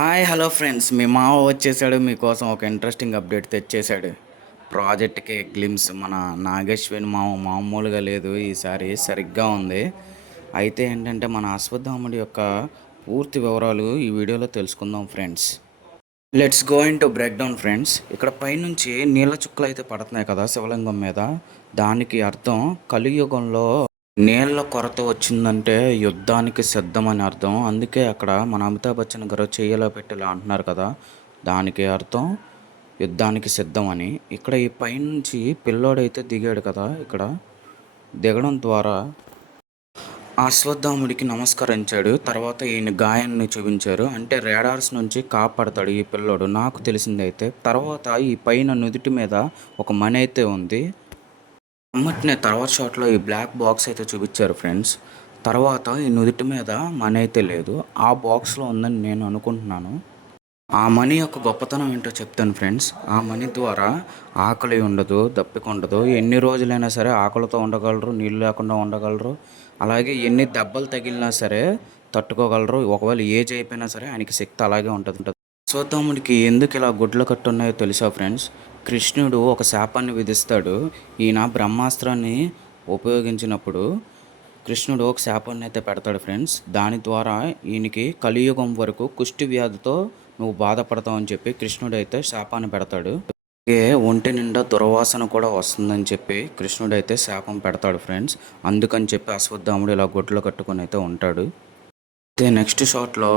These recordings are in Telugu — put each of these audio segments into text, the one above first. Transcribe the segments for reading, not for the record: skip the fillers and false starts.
హాయ్ హలో ఫ్రెండ్స్, మీ మావ వచ్చేసాడు. మీకోసం ఒక ఇంట్రెస్టింగ్ అప్డేట్ తెచ్చేసాడు. ప్రాజెక్ట్కి గ్లిమ్స్ మన నాగేశ్వరి మావ మామూలుగా లేదు, ఈసారి సరిగ్గా ఉంది. అయితే ఏంటంటే మన అశ్వత్థాముడి యొక్క పూర్తి వివరాలు ఈ వీడియోలో తెలుసుకుందాం friends. Let's go in to break down friends. ఇక్కడ పైనుంచి నీళ్ళ చుక్కలు అయితే పడుతున్నాయి కదా శివలింగం మీద. దానికి అర్థం కలియుగంలో నీళ్ళ కొరత వచ్చిందంటే యుద్ధానికి సిద్ధమని అర్థం. అందుకే అక్కడ మన అమితాబ్ బచ్చన్ గారు చెయ్యిలో పెట్టేలా అంటున్నారు కదా, దానికి అర్థం యుద్ధానికి సిద్ధం అని. ఇక్కడ ఈ పైనుంచి పిల్లోడైతే దిగాడు కదా, ఇక్కడ దిగడం ద్వారా అశ్వత్థాముడికి నమస్కరించాడు. తర్వాత ఈయన గాయాన్ని చూపించారు. అంటే రేడార్స్ నుంచి కాపాడతాడు ఈ పిల్లోడు, నాకు తెలిసిందైతే. తర్వాత ఈ పైన నుదుటి మీద ఒక మణి అయితే ఉంది. అమ్మటినే తర్వాత షాట్లో ఈ బ్లాక్ బాక్స్ అయితే చూపించారు ఫ్రెండ్స్. తర్వాత ఈ నుదుటి మీద మనీ అయితే లేదు, ఆ బాక్స్లో ఉందని నేను అనుకుంటున్నాను. ఆ మనీ యొక్క గొప్పతనం ఏంటో చెప్తాను ఫ్రెండ్స్. ఆ మనీ ద్వారా ఆకలి ఉండదు, దప్పిక ఉండదు. ఎన్ని రోజులైనా సరే ఆకలితో ఉండగలరు, నీళ్ళు లేకుండా ఉండగలరు. అలాగే ఎన్ని దెబ్బలు తగిలినా సరే తట్టుకోగలరు. ఒకవేళ ఏజ్ అయిపోయినా సరే ఆయనకి శక్తి అలాగే ఉంటుంది. అశ్వత్థాముడికి ఎందుకు ఇలా గుడ్లు కట్టున్నాయో తెలుసా ఫ్రెండ్స్? కృష్ణుడు ఒక శాపాన్ని విధిస్తాడు. ఈయన బ్రహ్మాస్త్రాన్ని ఉపయోగించినప్పుడు కృష్ణుడు ఒక శాపాన్ని అయితే పెడతాడు ఫ్రెండ్స్. దాని ద్వారా ఈయనకి కలియుగం వరకు కుష్టి వ్యాధితో నువ్వు బాధపడతావు అని చెప్పి కృష్ణుడు అయితే శాపాన్ని పెడతాడు. అలాగే ఒంటి నిండా దుర్వాసన కూడా వస్తుందని చెప్పి కృష్ణుడు అయితే శాపం పెడతాడు ఫ్రెండ్స్. అందుకని చెప్పి అశ్వత్థాముడు ఇలా గుడ్లు కట్టుకొని అయితే ఉంటాడు. అయితే నెక్స్ట్ షాట్లో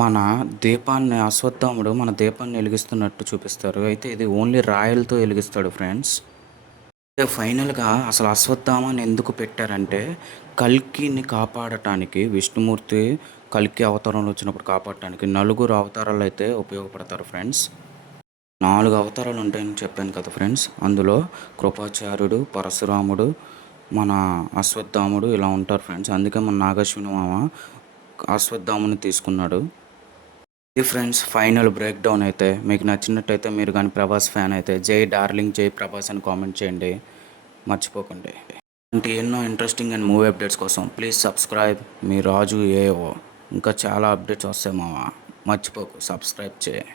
మన దీపాన్ని అశ్వత్థాముడు మన దీపాన్ని వెలిగిస్తున్నట్టు చూపిస్తారు. అయితే ఇది ఓన్లీ రాయలతో వెలిగిస్తాడు ఫ్రెండ్స్. అయితే ఫైనల్గా అసలు అశ్వత్థామని ఎందుకు పెట్టారంటే కల్కిని కాపాడటానికి, విష్ణుమూర్తి కల్కి అవతారంలో వచ్చినప్పుడు కాపాడటానికి నలుగురు అవతారాలు అయితే ఉపయోగపడతారు ఫ్రెండ్స్. 4 అవతారాలు ఉంటాయని చెప్పాను కదా ఫ్రెండ్స్. అందులో కృపాచార్యుడు, పరశురాముడు, మన అశ్వత్థాముడు ఇలా ఉంటారు ఫ్రెండ్స్. అందుకే మన నాగశ్విని మామ అశ్వత్థాముని తీసుకున్నాడు. ఇది ఫ్రెండ్స్ ఫైనల్ బ్రేక్ డౌన్. అయితే మీకు నచ్చినట్టయితే మీరు కానీ ప్రభాస్ ఫ్యాన్ అయితే జై డార్లింగ్ జై ప్రభాస్ అని కామెంట్ చేయండి, మర్చిపోకండి. అంటే ఎన్నో ఇంట్రెస్టింగ్ అండ్ మూవీ అప్డేట్స్ కోసం please subscribe me Raju AO. ఇంకా చాలా అప్డేట్స్ వస్తాయి మావా, మర్చిపోకు సబ్స్క్రైబ్ చేయి.